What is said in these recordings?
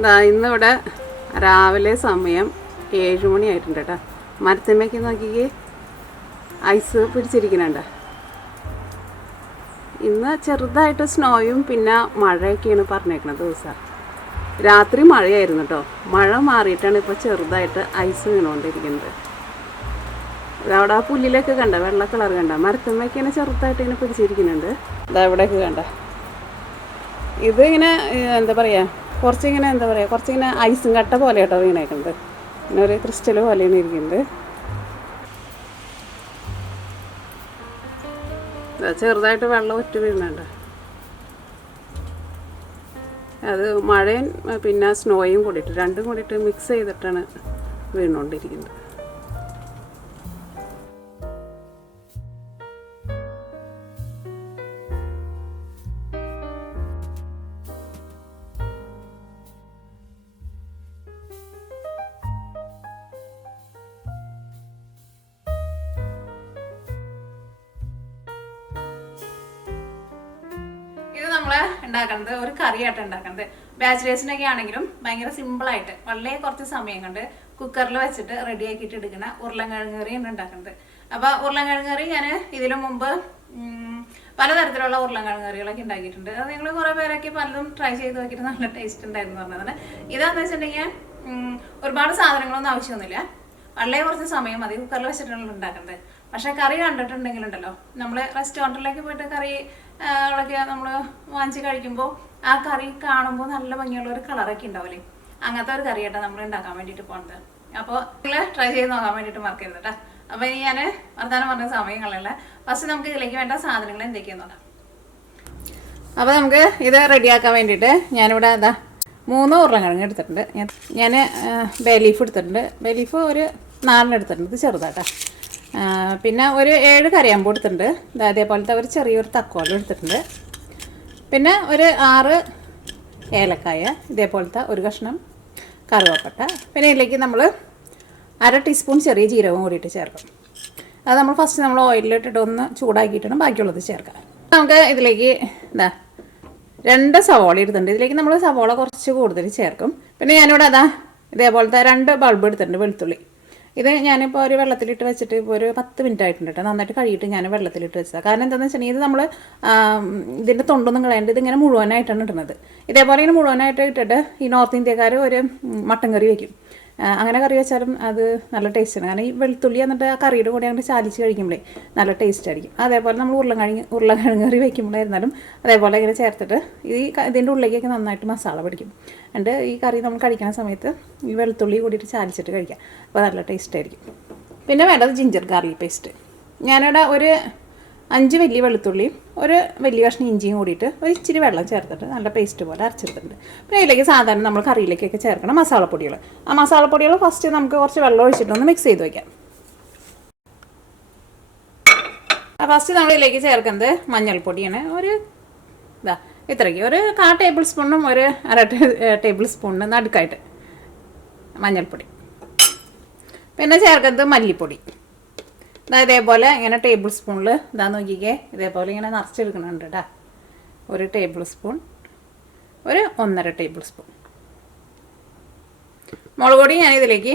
ഇന്നിവിടെ രാവിലെ സമയം 7 മണിയായിട്ടുണ്ട് കേട്ടോ. മരത്തിന്മേക്ക് നോക്കിക്കേ ഐസ് പിടിച്ചിരിക്കുന്നുണ്ട്. ഇന്ന് ചെറുതായിട്ട് സ്നോയും പിന്നെ മഴയൊക്കെയാണ് പറഞ്ഞേക്കുന്നത് ദിവസം. രാത്രി മഴയായിരുന്നു കേട്ടോ. മഴ മാറിയിട്ടാണ് ഇപ്പോൾ ചെറുതായിട്ട് ഐസ് വീണുകൊണ്ടിരിക്കുന്നത്. അവിടെ ആ പുല്ലിലൊക്കെ കണ്ട വെള്ള കളർ കണ്ട മരത്തിന്മേക്ക് ഇങ്ങനെ ചെറുതായിട്ട് ഇങ്ങനെ പിടിച്ചിരിക്കുന്നുണ്ട്. ഇതാ ഇവിടെയൊക്കെ കണ്ട ഇത് ഇങ്ങനെ എന്താ പറയുക കുറച്ചിങ്ങനെ എന്താ പറയുക കുറച്ചിങ്ങനെ ഐസും കട്ട പോലെ കേട്ടോ വീണേക്കുന്നത്. പിന്നെ ഒരു ക്രിസ്റ്റൽ പോലെയാണ് ഇരിക്കുന്നത്. ചെറുതായിട്ട് വെള്ളം ഒറ്റ വീഴുന്നുണ്ട്. അത് മഴയും പിന്നെ സ്നോയും കൂടിയിട്ട് രണ്ടും കൂടിയിട്ട് മിക്സ് ചെയ്തിട്ടാണ് വീണുകൊണ്ടിരിക്കുന്നത്. നമ്മൾ ഉണ്ടാക്കുന്നത് ഒരു കറിയായിട്ട് ഉണ്ടാക്കുന്നത്. ബാച്ചിലേഴ്സിനൊക്കെ ആണെങ്കിലും ഭയങ്കര സിമ്പിളായിട്ട് വളരെ കുറച്ച് സമയം കൊണ്ട് കുക്കറിൽ വെച്ചിട്ട് റെഡി ആക്കിയിട്ട് എടുക്കുന്ന ഉരുളൻകിഴങ്ങ് കറിയാണ് ഉണ്ടാക്കുന്നത്. അപ്പോൾ ഉരുളൻകിഴങ്ങ് കറി ഞാൻ ഇതിനു മുമ്പ് പലതരത്തിലുള്ള ഉരുളൻകിഴങ്ങ് കറികളൊക്കെ ഉണ്ടാക്കിയിട്ടുണ്ട്. അത് നിങ്ങൾ കുറേ പേരൊക്കെ പലതും ട്രൈ ചെയ്ത് നോക്കിയിട്ട് നല്ല ടേസ്റ്റ് ഉണ്ടായിരുന്നു പറഞ്ഞതാണ്. ഇതാണെന്ന് വെച്ചിട്ടുണ്ടെങ്കിൽ ഒരുപാട് സാധനങ്ങളൊന്നും ആവശ്യമൊന്നുമില്ല, വളരെ കുറച്ച് സമയം മതി. കുക്കറിൽ വെച്ചിട്ടാണല്ലോ ഉണ്ടാക്കുന്നത്. പക്ഷേ കറി കണ്ടിട്ടുണ്ടെങ്കിലുണ്ടല്ലോ, നമ്മൾ റെസ്റ്റോറൻറ്റിലേക്ക് പോയിട്ട് കറികളൊക്കെ നമ്മൾ വാങ്ങിച്ച് കഴിക്കുമ്പോൾ ആ കറി കാണുമ്പോൾ നല്ല ഭംഗിയുള്ള ഒരു കളറൊക്കെ ഉണ്ടാവില്ലേ, അങ്ങനത്തെ ഒരു കറിയായിട്ടാണ് നമ്മൾ ഉണ്ടാക്കാൻ വേണ്ടിയിട്ട് പോകുന്നത്. അപ്പോൾ നിങ്ങൾ ട്രൈ ചെയ്ത് നോക്കാൻ വേണ്ടിയിട്ട് മറക്കരുത് കേട്ടോ. അപ്പോൾ ഇനി ഞാൻ വർത്തമാനം പറഞ്ഞ സമയങ്ങളല്ല, ഫസ്റ്റ് നമുക്ക് ഇതിലേക്ക് വേണ്ട സാധനങ്ങൾ എന്തൊക്കെയാന്ന് നോക്കാം. അപ്പോൾ നമുക്ക് ഇത് റെഡിയാക്കാൻ വേണ്ടിയിട്ട് ഞാനിവിടെ 3 ഉരുളൻകിഴങ്ങ് എടുത്തിട്ടുണ്ട്. ഞാൻ ബേ ലീഫ് എടുത്തിട്ടുണ്ട്. ബേ ലീഫ് ഒരു 4 എടുത്തിട്ടുണ്ട്, ഇത് ചെറുതാട്ടോ. പിന്നെ ഒരു 7 കറിയാമ്പൂ എടുത്തിട്ടുണ്ട്. അതേപോലത്തെ ഒരു ചെറിയൊരു തക്കോലം എടുത്തിട്ടുണ്ട്. പിന്നെ ഒരു 6 ഏലക്കായ, ഇതേപോലത്തെ ഒരു കഷ്ണം കറുവപ്പട്ട. പിന്നെ ഇതിലേക്ക് നമ്മൾ 1/2 ടീസ്പൂൺ ചെറിയ ജീരകം കൂടിയിട്ട് ചേർക്കും. അത് നമ്മൾ ഫസ്റ്റ് നമ്മൾ ഓയിലിട്ടിട്ട് ഒന്ന് ചൂടാക്കിയിട്ടാണ് ബാക്കിയുള്ളത് ചേർക്കാം. നമുക്ക് ഇതിലേക്ക് 2 സവോള എടുത്തിട്ടുണ്ട്. ഇതിലേക്ക് നമ്മൾ സവോള കുറച്ച് കൂടുതൽ ചേർക്കും. പിന്നെ ഞാനിവിടെ ഇതേപോലത്തെ 2 ബൾബ് എടുത്തിട്ടുണ്ട്, വെളുത്തുള്ളി. ഇത് ഞാനിപ്പോൾ ഒരു വെള്ളത്തിലിട്ട് വെച്ചിട്ട് ഇപ്പോൾ ഒരു 10 മിനിറ്റ് ആയിട്ടുണ്ട് കേട്ടോ. നന്നായിട്ട് കഴുകിയിട്ട് ഞാൻ വെള്ളത്തിലിട്ട് വെച്ചതാണ്. കാരണം എന്താണെന്ന് വെച്ചിട്ടുണ്ടെങ്കിൽ ഇത് നമ്മൾ ഇതിൻ്റെ തൊണ്ടൊന്നും കളയാണ്ട് ഇതിങ്ങനെ മുഴുവനായിട്ടാണ് ഇടുന്നത്. ഇതേപോലെ ഇങ്ങനെ മുഴുവനായിട്ട് ഇട്ടിട്ട് ഈ നോർത്ത് ഇന്ത്യക്കാർ ഒരു മട്ടൻ കറി വയ്ക്കും. അങ്ങനെ കറി വെച്ചാലും അത് നല്ല ടേസ്റ്റാണ്. കാരണം ഈ വെളുത്തുള്ളി എന്നിട്ട് ആ കറിയുടെ കൂടെ അങ്ങോട്ട് ചാലിച്ച് കഴിക്കുമ്പോഴേ നല്ല ടേസ്റ്റ് ആയിരിക്കും. അതേപോലെ നമ്മൾ ഉരുളക്കിഴങ്ങ് കറി വയ്ക്കുമ്പോഴായിരുന്നാലും അതേപോലെ ഇങ്ങനെ ചേർത്തിട്ട് ഇതിൻ്റെ ഉള്ളിലേക്കൊക്കെ നന്നായിട്ട് മസാല പിടിക്കും. എന്നിട്ട് ഈ കറി നമ്മൾ കഴിക്കുന്ന സമയത്ത് ഈ വെളുത്തുള്ളി കൂടിയിട്ട് ചാലിച്ചിട്ട് കഴിക്കാം. അപ്പോൾ നല്ല ടേസ്റ്റ് ആയിരിക്കും. പിന്നെ വേണ്ടത് ജിഞ്ചർ ഗാർലിക് പേസ്റ്റ്. ഞാനിവിടെ ഒരു 5 വലിയ വെളുത്തുള്ളിയും ഒരു വലിയ കഷ്ണം ഇഞ്ചിയും കൂടിയിട്ട് ഒരു ഇച്ചിരി വെള്ളം ചേർത്തിട്ട് നല്ല പേസ്റ്റ് പോലെ അരച്ചെടുത്തിട്ടുണ്ട്. പിന്നെ ഇതിലേക്ക് സാധാരണ നമ്മൾ കറിയിലേക്കൊക്കെ ചേർക്കണം മസാലപ്പൊടികൾ. ആ മസാലപ്പൊടികൾ ഫസ്റ്റ് നമുക്ക് കുറച്ച് വെള്ളം ഒഴിച്ചിട്ടൊന്ന് മിക്സ് ചെയ്ത് വയ്ക്കാം. ഫസ്റ്റ് നമ്മൾ ഇതിലേക്ക് ചേർക്കുന്നത് മഞ്ഞൾപ്പൊടിയാണ്. ഒരു ഇത്രയ്ക്ക് ഒരു 1/4 ടേബിൾ സ്പൂണും ഒരു 1/2 ടേബിൾ സ്പൂണിന് നടുക്കായിട്ട് മഞ്ഞൾപ്പൊടി. പിന്നെ ചേർക്കുന്നത് മല്ലിപ്പൊടി. ഇതേപോലെ ഇങ്ങനെ ടേബിൾ സ്പൂണിൽ നോക്കിക്കേ, ഇതേപോലെ ഇങ്ങനെ നിറച്ചെടുക്കുന്നുണ്ട് കേട്ടോ. 1 ടേബിൾ സ്പൂൺ, ഒരു 1.5 ടേബിൾ സ്പൂൺ മുളക് പൊടി. ഞാനിതിലേക്ക്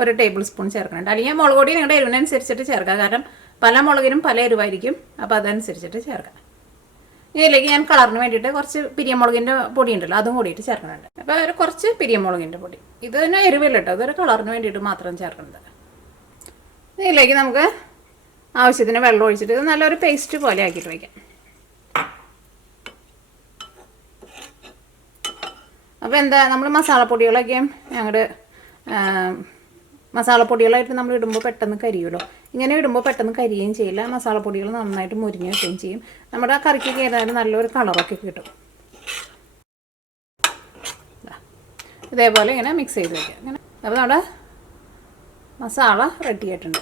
1 ടേബിൾ സ്പൂൺ ചേർക്കുന്നുണ്ട്. അല്ലെങ്കിൽ മുളക് പൊടി നിങ്ങളുടെ എരിവിനനുസരിച്ചിട്ട് ചേർക്കാം. കാരണം പല മുളകിനും പല എരിവായിരിക്കും. അപ്പോൾ അതനുസരിച്ചിട്ട് ചേർക്കാം. ഇതിലേക്ക് ഞാൻ കളറിന് വേണ്ടിയിട്ട് കുറച്ച് പിരിയമുളകിൻ്റെ പൊടി ഉണ്ടല്ലോ, അതും കൂടിയിട്ട് ചേർക്കുന്നുണ്ട്. അപ്പോൾ ഒരു കുറച്ച് പിരിയമുളകിൻ്റെ പൊടി. ഇത് തന്നെ എരിവില്ല കേട്ടോ, ഇതൊരു കളറിന് വേണ്ടിയിട്ട് മാത്രം ചേർക്കുന്നത്. ഇതിലേക്ക് നമുക്ക് ആവശ്യത്തിന് വെള്ളം ഒഴിച്ചിട്ട് നല്ലൊരു പേസ്റ്റ് പോലെ ആക്കിയിട്ട് വയ്ക്കാം. അപ്പോൾ നമ്മൾ മസാലപ്പൊടികളൊക്കെ ഞങ്ങളുടെ മസാലപ്പൊടികളായിട്ട് നമ്മൾ ഇടുമ്പോൾ പെട്ടെന്ന് കരിയുമല്ലോ. ഇങ്ങനെ ഇടുമ്പോൾ പെട്ടെന്ന് കരിയുകയും ചെയ്യില്ല. മസാലപ്പൊടികൾ നന്നായിട്ട് മുരിഞ്ഞ് വെക്കുകയും ചെയ്യും. നമ്മുടെ ആ കറിക്കൊക്കെ ഏതായാലും നല്ലൊരു കളറൊക്കെ കിട്ടും. ഇതേപോലെ ഇങ്ങനെ മിക്സ് ചെയ്ത് വയ്ക്കാം. അങ്ങനെ അപ്പോൾ നമ്മുടെ മസാല റെഡി ആയിട്ടുണ്ട്.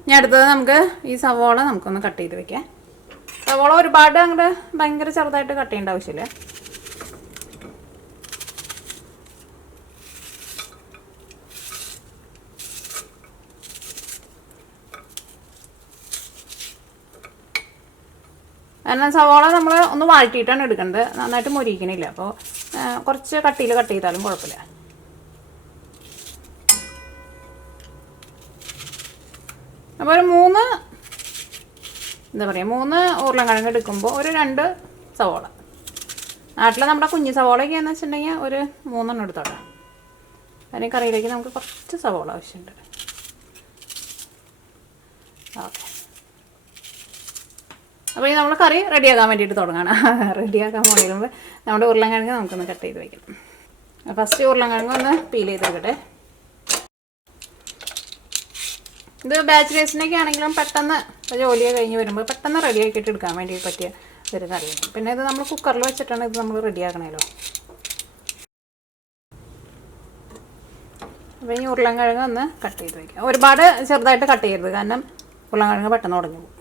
ഇനി അടുത്തത് നമുക്ക് ഈ സവോള നമുക്കൊന്ന് കട്ട് ചെയ്ത് വെക്കാം. സവോള ഒരുപാട് അങ്ങോട്ട് ഭയങ്കര ചെറുതായിട്ട് കട്ട് ചെയ്യേണ്ട ആവശ്യമില്ല. കാരണം സവോള നമ്മൾ ഒന്ന് വഴറ്റിയിട്ടാണ് എടുക്കേണ്ടത്, നന്നായിട്ട് മൊരിക്കണില്ല. അപ്പോൾ കുറച്ച് കട്ടിയിൽ കട്ട് ചെയ്താലും കുഴപ്പമില്ല. അപ്പോൾ ഒരു 3 ഉരുളക്കിഴങ്ങ് എടുക്കുമ്പോൾ ഒരു 2 സവോള. നാട്ടിൽ നമ്മുടെ കുഞ്ഞു സവോളയൊക്കെ എന്ന് വെച്ചിട്ടുണ്ടെങ്കിൽ ഒരു 3 എടുത്തോട്ടെ. അതിന് കറിയിലേക്ക് നമുക്ക് കുറച്ച് സവോള ആവശ്യമുണ്ട്. ഓക്കെ, അപ്പോൾ ഈ നമ്മൾ കറി റെഡിയാക്കാൻ വേണ്ടിയിട്ട് തുടങ്ങണം. റെഡിയാക്കാൻ വേണ്ടിയിട്ട് നമ്മുടെ ഉരുളക്കിഴങ്ങ് നമുക്കൊന്ന് കട്ട് ചെയ്ത് വയ്ക്കണം. ഫസ്റ്റ് ഉരുളക്കിഴങ്ങ് ഒന്ന് പീൽ ചെയ്തെടുക്കട്ടെ. ഇത് ബാച്ചിലേഴ്സിനൊക്കെ ആണെങ്കിലും പെട്ടെന്ന് ജോലിയെ കഴിഞ്ഞ് വരുമ്പോൾ പെട്ടെന്ന് റെഡിയാക്കിയിട്ട് എടുക്കാൻ വേണ്ടി പറ്റിയ ഒരു കറിയാണ്. പിന്നെ ഇത് നമ്മൾ കുക്കറിൽ വെച്ചിട്ടാണ് ഇത് നമ്മൾ റെഡിയാക്കണമല്ലോ. അപ്പോൾ ഈ ഉരുളക്കിഴങ്ങ് ഒന്ന് കട്ട് ചെയ്ത് വയ്ക്കാം. ഒരുപാട് ചെറുതായിട്ട് കട്ട് ചെയ്യരുത്, കാരണം ഉരുളക്കിഴങ്ങ് പെട്ടെന്ന് ഉടഞ്ഞു പോകും.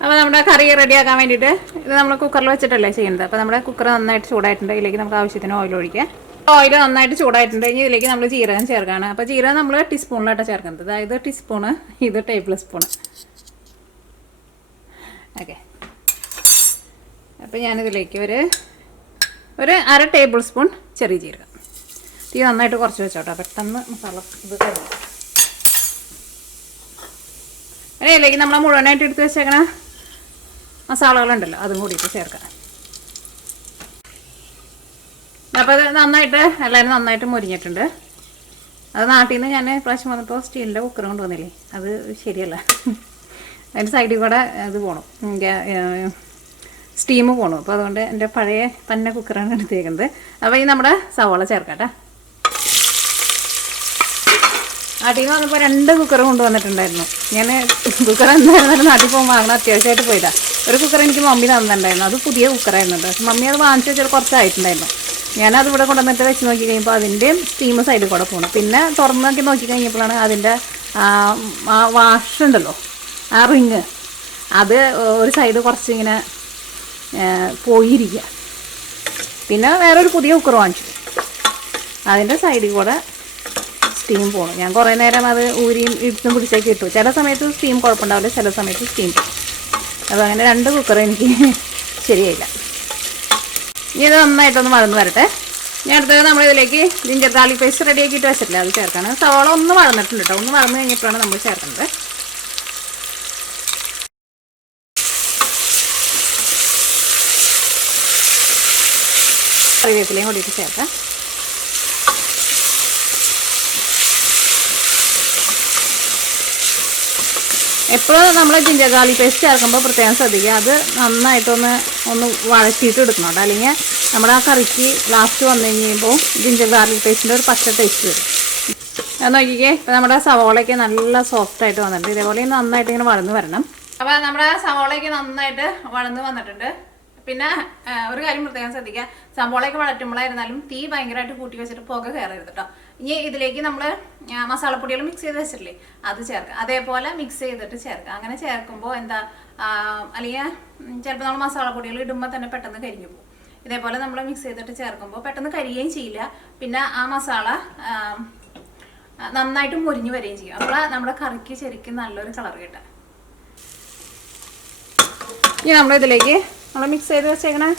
അപ്പോൾ നമ്മുടെ കറി റെഡിയാക്കാൻ വേണ്ടിയിട്ട് ഇത് നമ്മൾ കുക്കറിൽ വെച്ചിട്ടല്ലേ ചെയ്യുന്നത്. അപ്പോൾ നമ്മുടെ കുക്കർ നന്നായിട്ട് ചൂടായിട്ടുണ്ട്. ഇതിലേക്ക് നമുക്ക് ആവശ്യത്തിന് ഓയിൽ ഒഴിക്കാം. ഓയിൽ നന്നായിട്ട് ചൂടായിട്ടുണ്ട്. ഇനി ഇതിലേക്ക് നമ്മൾ ജീരകം ചേർക്കുകയാണ്. അപ്പോൾ ജീരകം നമ്മൾ ടീസ്പൂണിലായിട്ട് ചേർക്കുന്നത്. അതായത് ടീസ്പൂണ്, ഇത് ടേബിൾ സ്പൂണ്. ഓക്കെ, അപ്പോൾ ഞാനിതിലേക്ക് ഒരു 1/2 ടേബിൾ സ്പൂൺ ചെറിയ ജീരകം. തീ നന്നായിട്ട് കുറച്ച് വെച്ചോട്ടോ, പെട്ടെന്ന് മസാല ഇത് കഴിയും. പിന്നെ ഇതിലേക്ക് നമ്മൾ മുഴുവനായിട്ട് എടുത്ത് വെച്ചേക്കണ മസാലകളുണ്ടല്ലോ, അതും കൂടിയിട്ട് ചേർക്കാം. അപ്പോൾ അത് നന്നായിട്ട് എല്ലാവരും നന്നായിട്ട് മുരിഞ്ഞിട്ടുണ്ട്. അത് നാട്ടിൽ നിന്ന് ഞാൻ പ്രാവശ്യം വന്നപ്പോൾ സ്റ്റീലിൻ്റെ കുക്കർ കൊണ്ട് വന്നില്ലേ, അത് ശരിയല്ല. അതിൻ്റെ സൈഡിൽ കൂടെ ഇത് പോകണം, സ്റ്റീം പോകണം. അപ്പോൾ അതുകൊണ്ട് എൻ്റെ പഴയ തന്നെ കുക്കറാണ് എടുത്തേക്കുന്നത്. അപ്പോൾ ഈ നമ്മുടെ സവാള ചേർക്കട്ടെ. നാട്ടിൽ നിന്ന് വന്നപ്പോൾ 2 കുക്കർ കൊണ്ടുവന്നിട്ടുണ്ടായിരുന്നു. ഞാൻ കുക്കർ എന്തായിരുന്നാലും നാട്ടിൽ പോകുമ്പോൾ വാങ്ങണം, അത്യാവശ്യമായിട്ട് പോയതാണ്. ഒരു കുക്കർ എനിക്ക് മമ്മി തന്നിട്ടുണ്ടായിരുന്നു, അത് പുതിയ കുക്കറായിരുന്നു. മമ്മി അത് വാങ്ങിച്ച് വെച്ചാൽ കുറച്ചായിട്ടുണ്ടായിരുന്നു. ഞാനത് ഇവിടെ കൊണ്ടുവന്നിട്ട് വെച്ച് നോക്കി കഴിയുമ്പോൾ അതിൻ്റെയും സ്റ്റീം സൈഡിൽ കൂടെ പോകണം. പിന്നെ തുറന്നൊക്കെ നോക്കി കഴിഞ്ഞപ്പോഴാണ് അതിൻ്റെ വാഷ് ഉണ്ടല്ലോ, ആ റിങ്, അത് ഒരു സൈഡ് കുറച്ചിങ്ങനെ പോയിരിക്കുക. പിന്നെ വേറൊരു പുതിയ കുക്കർ വാങ്ങിച്ചു, അതിൻ്റെ സൈഡിൽ കൂടെ സ്റ്റീം പോകണം. ഞാൻ കുറേ നേരം അത് ഊരിയും ഇടുത്തും പിടിച്ചൊക്കെ ഇട്ടു. ചില സമയത്ത് സ്റ്റീം കുഴപ്പമുണ്ടാവില്ല, ചില സമയത്ത് സ്റ്റീം പോകും. അപ്പോൾ അങ്ങനെ 2 കുക്കർ എനിക്ക് ശരിയായില്ല. ഇനി ഇത് നന്നായിട്ടൊന്ന് വഴന്ന് വരട്ടെ. ഞാൻ അടുത്തത് നമ്മളിതിലേക്ക് ജിഞ്ചർ ഗാർലിക് പേസ്റ്റ് റെഡിയാക്കിയിട്ട് വെച്ചിട്ടില്ല, അത് ചേർക്കണം. സവാള ഒന്ന് വഴന്നിട്ടുണ്ട് കേട്ടോ, ഒന്ന് വഴന്ന് കഴിഞ്ഞപ്പോഴാണ് നമ്മൾ ചേർക്കുന്നത്. കറിവേപ്പിലയും കൂടിയിട്ട് ചേർക്കാം. എപ്പോഴും നമ്മൾ ജിഞ്ചർ ഗാർലിക് പേസ്റ്റ് ചേർക്കുമ്പോൾ പ്രത്യേകം ശ്രദ്ധിക്കുക, അത് നന്നായിട്ടൊന്ന് വഴറ്റിയിട്ട് എടുക്കണം കേട്ടോ. അല്ലെങ്കിൽ നമ്മുടെ ആ കറിക്ക് ലാസ്റ്റ് വന്നു കഴിയുമ്പോൾ ജിഞ്ചർ ഗാർലിക് പേസ്റ്റിൻ്റെ ഒരു പച്ച ടേസ്റ്റ് വരും. അത് നോക്കിക്കേ, ഇപ്പോൾ നമ്മുടെ സവോളയൊക്കെ നല്ല സോഫ്റ്റായിട്ട് വന്നിട്ടുണ്ട്. ഇതേപോലെ നന്നായിട്ട് ഇങ്ങനെ വഴന്ന് വരണം. അപ്പോൾ നമ്മുടെ സവോളയൊക്കെ നന്നായിട്ട് വഴന്ന് വന്നിട്ടുണ്ട്. പിന്നെ ഒരു കാര്യം പ്രത്യേകം ശ്രദ്ധിക്കുക, സവോളയൊക്കെ വഴറ്റുമ്പോഴായിരുന്നാലും തീ ഭയങ്കരമായിട്ട് കൂട്ടി വെച്ചിട്ട് പുക കയറരുത് കേട്ടോ. ഇനി ഇതിലേക്ക് നമ്മൾ മസാലപ്പൊടികൾ മിക്സ് ചെയ്ത് വെച്ചിട്ടില്ലേ, അത് ചേർക്കുക. അതേപോലെ മിക്സ് ചെയ്തിട്ട് ചേർക്കുക. അങ്ങനെ ചേർക്കുമ്പോൾ എന്താ, അല്ലെങ്കിൽ ചിലപ്പോൾ നമ്മൾ മസാലപ്പൊടികൾ ഇടുമ്പോൾ തന്നെ പെട്ടെന്ന് കരിഞ്ഞു പോകും. ഇതേപോലെ നമ്മൾ മിക്സ് ചെയ്തിട്ട് ചേർക്കുമ്പോൾ പെട്ടെന്ന് കരിയുകയും ചെയ്യില്ല. പിന്നെ ആ മസാല നന്നായിട്ട് മുരിഞ്ഞു വരികയും ചെയ്യും. അപ്പോൾ നമ്മുടെ കറിക്ക് ശരിക്കും നല്ലൊരു കളർ കിട്ടുക. ഇനി നമ്മളിതിലേക്ക് നമ്മൾ മിക്സ് ചെയ്ത് വെച്ചേക്കണേ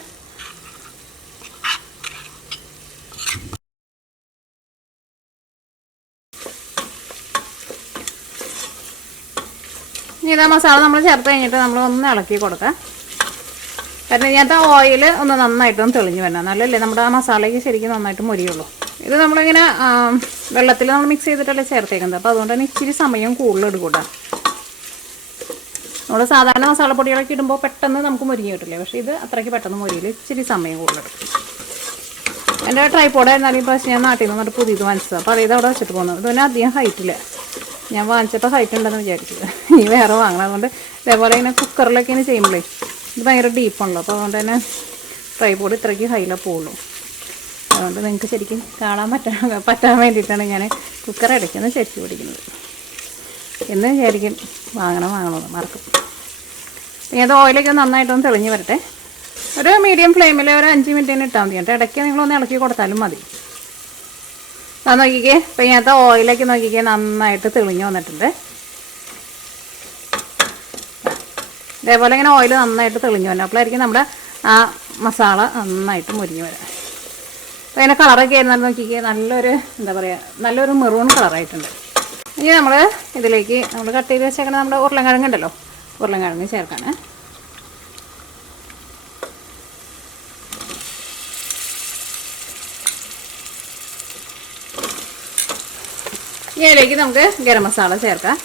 ഇതാ മസാല നമ്മൾ ചേർത്ത് കഴിഞ്ഞിട്ട് നമ്മൾ ഒന്ന് ഇളക്കി കൊടുക്കാം. കാരണം ഇതിനകത്ത് ഓയിൽ ഒന്ന് നന്നായിട്ടൊന്ന് തെളിഞ്ഞ് വരണം, നല്ലല്ലേ നമ്മുടെ ആ മസാലയ്ക്ക് ശരിക്കും നന്നായിട്ട് മൊരിയുള്ളൂ. ഇത് നമ്മളിങ്ങനെ വെള്ളത്തിൽ നമ്മൾ മിക്സ് ചെയ്തിട്ടല്ലേ ചേർത്തേക്കുന്നത്. അപ്പോൾ അതുകൊണ്ട് തന്നെ ഇച്ചിരി സമയം കൂടുതൽ എടുക്കൂട്ടാ. നമ്മൾ സാധാരണ മസാലപ്പൊടികളൊക്കെ ഇടുമ്പോൾ പെട്ടെന്ന് നമുക്ക് മൊരിഞ്ഞ് കിട്ടില്ലേ, പക്ഷേ ഇത് അത്രയ്ക്ക് പെട്ടെന്ന് മൊരിയില്ല, ഇച്ചിരി സമയം കൂടുതലെടുക്കും. എൻ്റെ ട്രൈപോഡായിരുന്നാലും ഈ പ്രാവശ്യം ഞാൻ നാട്ടിൽ നിന്ന് പുതിയത് വാങ്ങിച്ചത്. അപ്പോൾ അതേത് അവിടെ വെച്ചിട്ട് പോകുന്നത്. ഇതുപോലെ അധികം ഹൈറ്റില്ല, ഞാൻ വാങ്ങിച്ചപ്പോൾ ഹൈറ്റ് ഉണ്ടെന്ന് വിചാരിച്ചത്. ഇനി വേറെ വാങ്ങണം. അതുകൊണ്ട് ഇതേപോലെ ഇങ്ങനെ കുക്കറിലൊക്കെ ഇങ്ങനെ ചെയ്യുമ്പോഴേ ഇത് ഭയങ്കര ഡീപ്പാണല്ലോ. അപ്പോൾ അതുകൊണ്ട് തന്നെ ട്രൈപോഡ് ഇത്രയ്ക്ക് ഹൈയിലേ പോകുള്ളൂ. അതുകൊണ്ട് നിങ്ങൾക്ക് ശരിക്കും കാണാൻ പറ്റാൻ വേണ്ടിയിട്ടാണ് ഞാൻ കുക്കർ ഇടയ്ക്കൊന്ന് ചെരിച്ച് പിടിക്കുന്നത്. എന്ന് വിചാരിക്കും വാങ്ങണമെന്ന് മറക്കും. പിന്നെ അത് ഓയിലൊക്കെ നന്നായിട്ടൊന്ന് തെളിഞ്ഞ് വരട്ടെ. ഒരു മീഡിയം ഫ്ലെയിമിൽ ഒരു 5 മിനിറ്റിന് ഇട്ടാൽ മതി. എന്നിട്ട് ഇടയ്ക്ക് നിങ്ങളൊന്ന് ഇളക്കി കൊടുത്താലും മതി. അത് നോക്കിക്കേ, ഇപ്പം ഇതിനകത്ത് ഓയിലൊക്കെ നോക്കിക്കേ നന്നായിട്ട് തെളിഞ്ഞ് വന്നിട്ടുണ്ട്. ഇതേപോലെ ഇങ്ങനെ ഓയിൽ നന്നായിട്ട് തെളിഞ്ഞ് വരണം. അപ്പോഴായിരിക്കും നമ്മുടെ ആ മസാല നന്നായിട്ട് മുരിഞ്ഞ് വരാം. അപ്പോൾ അതിൻ്റെ കളറൊക്കെ ആയിരുന്നാലും നോക്കിക്കേ, നല്ലൊരു എന്താ പറയുക, നല്ലൊരു മെറൂൺ കളറായിട്ടുണ്ട്. ഇനി നമ്മൾ ഇതിലേക്ക് നമ്മൾ കട്ട് ചെയ്ത് വെച്ചേക്കണ നമ്മുടെ ഉരുളൻകിഴങ്ങ് ഉണ്ടല്ലോ, ഉരുളൻകിഴങ്ങ് ചേർക്കാണ്. ഇനി അതിലേക്ക് നമുക്ക് ഗരം മസാല ചേർക്കാം.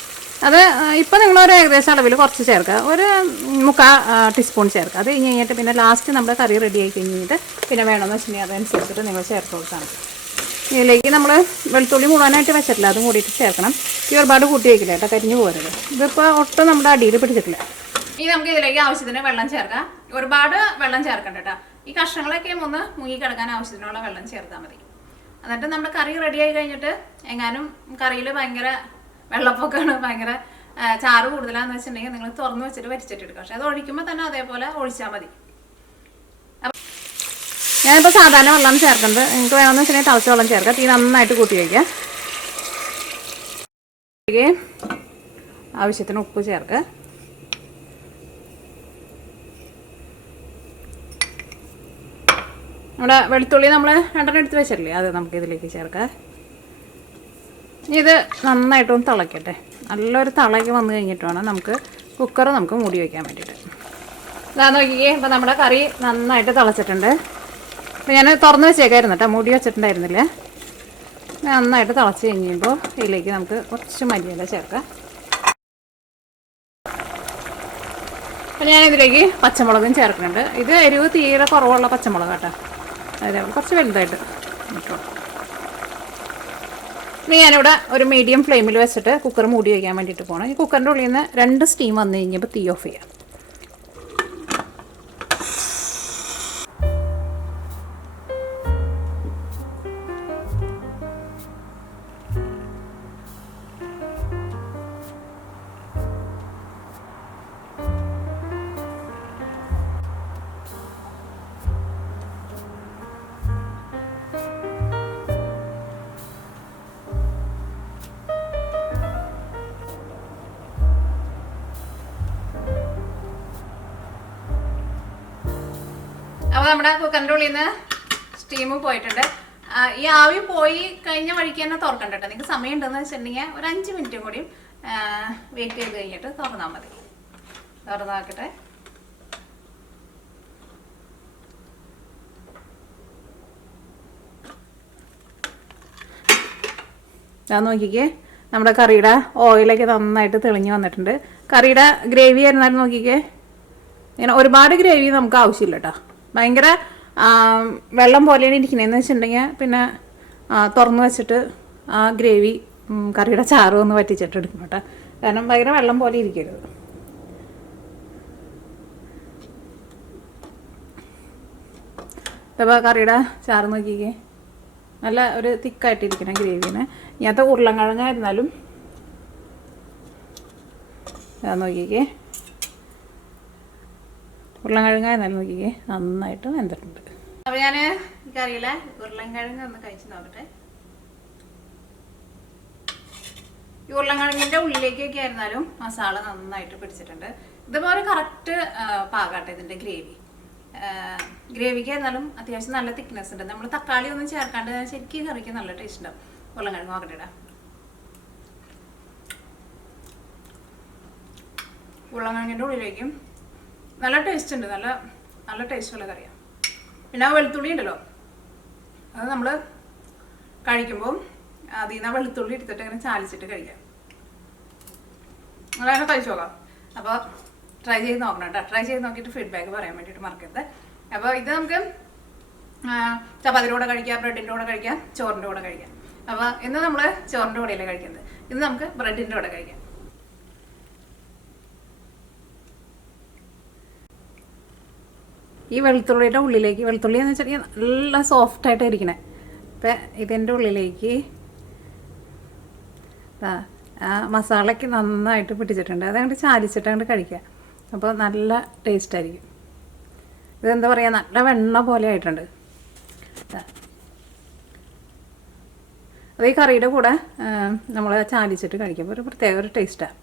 അത് ഇപ്പോൾ നിങ്ങളൊരു ഏകദേശം അളവിൽ കുറച്ച് ചേർക്കുക, ഒരു 3/4 ടീസ്പൂൺ ചേർക്കുക. അത് കഴിഞ്ഞ് കഴിഞ്ഞിട്ട് പിന്നെ ലാസ്റ്റ് നമ്മുടെ കറി റെഡി ആയി കഴിഞ്ഞിട്ട് പിന്നെ വേണമെന്ന് വെച്ചിട്ടുണ്ടെങ്കിൽ അതനുസരിച്ചിട്ട് നിങ്ങൾ ചേർത്ത് കൊടുക്കണം. ഇതിലേക്ക് നമ്മൾ വെളുത്തുള്ളി മുഴുവനായിട്ട് വെച്ചിട്ടില്ല, അതും കൂടിയിട്ട് ചേർക്കണം. ഈ ഒരുപാട് കൂട്ടി വയ്ക്കില്ല കേട്ടോ, കരിഞ്ഞു പോരുത്. ഇതിപ്പോൾ ഒട്ടും നമ്മുടെ അടിയിൽ പിടിച്ചിട്ടില്ല. ഇനി നമുക്ക് ഇതിലേക്ക് ആവശ്യത്തിന് വെള്ളം ചേർക്കാം. ഒരുപാട് വെള്ളം ചേർക്കണ്ട കേട്ടോ. ഈ കഷ്ണങ്ങളൊക്കെ ഒന്ന് മുങ്ങി കിടക്കാൻ ആവശ്യത്തിനുള്ള വെള്ളം ചേർത്താൽ മതി. എന്നിട്ട് നമ്മുടെ കറി റെഡി ആയി കഴിഞ്ഞിട്ട് എങ്ങാനും കറിയിൽ ഭയങ്കര വെള്ളപ്പൊക്കമാണ്, ഭയങ്കര ചാറ് കൂടുതലാന്ന് വെച്ചിട്ടുണ്ടെങ്കിൽ നിങ്ങൾ തുറന്ന് വെച്ചിട്ട് വരിച്ചിട്ടെടുക്കുക. പക്ഷെ അത് ഒഴിക്കുമ്പോൾ തന്നെ അതേപോലെ ഒഴിച്ചാൽ മതി. ഞാനിപ്പോൾ സാധാരണ വെള്ളം ചേർക്കുന്നത്, നിങ്ങൾക്ക് വേണമെന്ന് വെച്ചിട്ടുണ്ടെങ്കിൽ തിളച്ച വെള്ളം ചേർക്കുക. തീ നന്നായിട്ട് കൂട്ടി വയ്ക്കുക. ആവശ്യത്തിന് ഉപ്പ് ചേർക്കുക. നമ്മുടെ വെളുത്തുള്ളി നമ്മൾ 2 എടുത്ത് വെച്ചിട്ടില്ലേ, അത് നമുക്ക് ഇതിലേക്ക് ചേർക്കാം. ഇത് നന്നായിട്ടൊന്ന് തിളയ്ക്കട്ടെ. നല്ലൊരു തിളയ്ക്ക് വന്നു കഴിഞ്ഞിട്ട് വേണം നമുക്ക് കുക്കർ നമുക്ക് മൂടി വയ്ക്കാൻ വേണ്ടിയിട്ട്. ഇതാ നോക്കിക്കേ, ഇപ്പോൾ നമ്മുടെ കറി നന്നായിട്ട് തിളച്ചിട്ടുണ്ട്. അപ്പോൾ ഞാൻ തുറന്ന് വെച്ചേക്കായിരുന്നു കേട്ടോ, മൂടി വെച്ചിട്ടുണ്ടായിരുന്നില്ല. നന്നായിട്ട് തിളച്ച് കഴിയുമ്പോൾ ഇതിലേക്ക് നമുക്ക് കുറച്ച് മല്ലിയില ചേർക്കാം. അപ്പോൾ ഞാനിതിലേക്ക് പച്ചമുളകും ചേർക്കുന്നുണ്ട്. ഇത് എരിവ് തീരെ കുറവുള്ള പച്ചമുളക് കേട്ടോ, അതായത് കുറച്ച് വലുതായിട്ട് ഇട്ടോ. ഇനി ഞാനിവിടെ ഒരു മീഡിയം ഫ്ലെയിമിൽ വെച്ചിട്ട് കുക്കർ മൂടി വയ്ക്കാൻ വേണ്ടിയിട്ട് പോകണം. ഈ കുക്കറിൻ്റെ ഉള്ളിൽ നിന്ന് 2 സ്റ്റീം വന്നു കഴിഞ്ഞപ്പോൾ തീ ഓഫ് ചെയ്യാം. അപ്പോൾ നമ്മുടെ കുക്കറിൻ്റെ ഉള്ളിൽ നിന്ന് സ്റ്റീം പോയിട്ടുണ്ട്. ഈ ആവി പോയി കഴിഞ്ഞ വഴിക്ക് തന്നെ തുറക്കണ്ട കേട്ടോ. നിങ്ങൾക്ക് സമയം ഉണ്ടെന്ന് വെച്ചിട്ടുണ്ടെങ്കിൽ ഒരു 5 മിനിറ്റും കൂടി വെയിറ്റ് ചെയ്ത് കഴിഞ്ഞിട്ട് തുറന്നാൽ മതി. തുറന്നാക്കട്ടെ. ഞാൻ നോക്കിക്കേ, നമ്മുടെ കറിയുടെ ഓയിലൊക്കെ നന്നായിട്ട് തെളിഞ്ഞ് വന്നിട്ടുണ്ട്. കറിയുടെ ഗ്രേവി ആയിരുന്നാലും നോക്കിക്കേ, ഇങ്ങനെ ഒരുപാട് ഗ്രേവി നമുക്ക് ആവശ്യമില്ല കേട്ടോ. ഭയങ്കര വെള്ളം പോലെയാണ് ഇരിക്കുന്നതെന്ന് വെച്ചിട്ടുണ്ടെങ്കിൽ പിന്നെ തുറന്ന് വെച്ചിട്ട് ആ ഗ്രേവി കറിയുടെ ചാറ് ഒന്ന് വറ്റിച്ചിട്ട് എടുക്കണം കേട്ടോ. കാരണം ഭയങ്കര വെള്ളം പോലെ ഇരിക്കരുത്. അപ്പോൾ കറിയുടെ ചാറ് നോക്കിക്കേ, നല്ല ഒരു തിക്കായിട്ടിരിക്കുന്ന ഗ്രേവിന്. ഇങ്ങനത്തെ ഉരുളൻകിഴങ്ങായിരുന്നാലും നോക്കിക്കേ, ഉരുളൻകിഴങ്ങായിരുന്നാലും നോക്കിക്കേ നന്നായിട്ട് വെന്തിട്ടുണ്ട്. അപ്പോൾ ഞാൻ ഈ കറിയിലെ ഉരുളൻകിഴങ്ങ് ഒന്ന് കഴിച്ച് നോക്കട്ടെ. ഈ ഉരുളൻകിഴങ്ങിൻ്റെ ഉള്ളിലേക്കൊക്കെ ആയിരുന്നാലും മസാല നന്നായിട്ട് പിടിച്ചിട്ടുണ്ട്. ഇതുപോലെ കറക്റ്റ് പാകാട്ടെ ഇതിൻ്റെ ഗ്രേവി. ഗ്രേവിക്ക് ആയിരുന്നാലും അത്യാവശ്യം നല്ല തിക്നെസ് ഉണ്ട്. നമ്മൾ തക്കാളി ഒന്നും ചേർക്കാണ്ട് ശരിക്കും കറിക്ക് നല്ല ടേസ്റ്റ് ഉണ്ടാവും. ഉരുളൻകിഴങ്ങ് നോക്കട്ടെ. ഉരുളൻകിഴങ്ങിൻ്റെ ഉള്ളിലേക്കും നല്ല ടേസ്റ്റ് ഉണ്ട്, നല്ല നല്ല ടേസ്റ്റുള്ള കറിയാണ്. പിന്നെ ആ വെളുത്തുള്ളി ഉണ്ടല്ലോ, അത് നമ്മൾ കഴിക്കുമ്പോൾ അതിൽ നിന്ന് വെളുത്തുള്ളി എടുത്തിട്ട് ഇങ്ങനെ ചാലിച്ചിട്ട് കഴിക്കാം. നിങ്ങളങ്ങനെ കഴിച്ചു നോക്കാം. അപ്പോൾ ട്രൈ ചെയ്ത് നോക്കണം കേട്ടോ. ട്രൈ ചെയ്ത് നോക്കിയിട്ട് ഫീഡ്ബാക്ക് പറയാൻ വേണ്ടിയിട്ട് മറക്കരുത്. അപ്പോൾ ഇത് നമുക്ക് ചപ്പാത്തിയുടെ കൂടെ കഴിക്കാം, ബ്രെഡിൻ്റെ കൂടെ കഴിക്കാം, ചോറിൻ്റെ കൂടെ കഴിക്കാം. അപ്പോൾ ഇന്ന് നമ്മൾ ചോറിൻ്റെ കൂടെയല്ലേ കഴിക്കുന്നത്, ഇന്ന് നമുക്ക് ബ്രെഡിൻ്റെ കൂടെ കഴിക്കാം. ഈ വെളുത്തുള്ളിയുടെ ഉള്ളിലേക്ക്, വെളുത്തുള്ളി എന്ന് വെച്ചാൽ നല്ല സോഫ്റ്റായിട്ട് ഇരിക്കണേ. അപ്പം ഇതിൻ്റെ ഉള്ളിലേക്ക് ആ മസാലയ്ക്ക് നന്നായിട്ട് പിടിച്ചിട്ടുണ്ട്. അതങ്ങോട്ട് ചാലിച്ചിട്ട് അങ്ങോട്ട് കഴിക്കുക. അപ്പോൾ നല്ല ടേസ്റ്റ് ആയിരിക്കും. ഇതെന്താ പറയുക, നല്ല വെണ്ണ പോലെ ആയിട്ടുണ്ട്. അത് ഈ കറിയുടെ കൂടെ നമ്മൾ ചാലിച്ചിട്ട് കഴിക്കുമ്പോൾ ഒരു പ്രത്യേക ഒരു ടേസ്റ്റാണ്.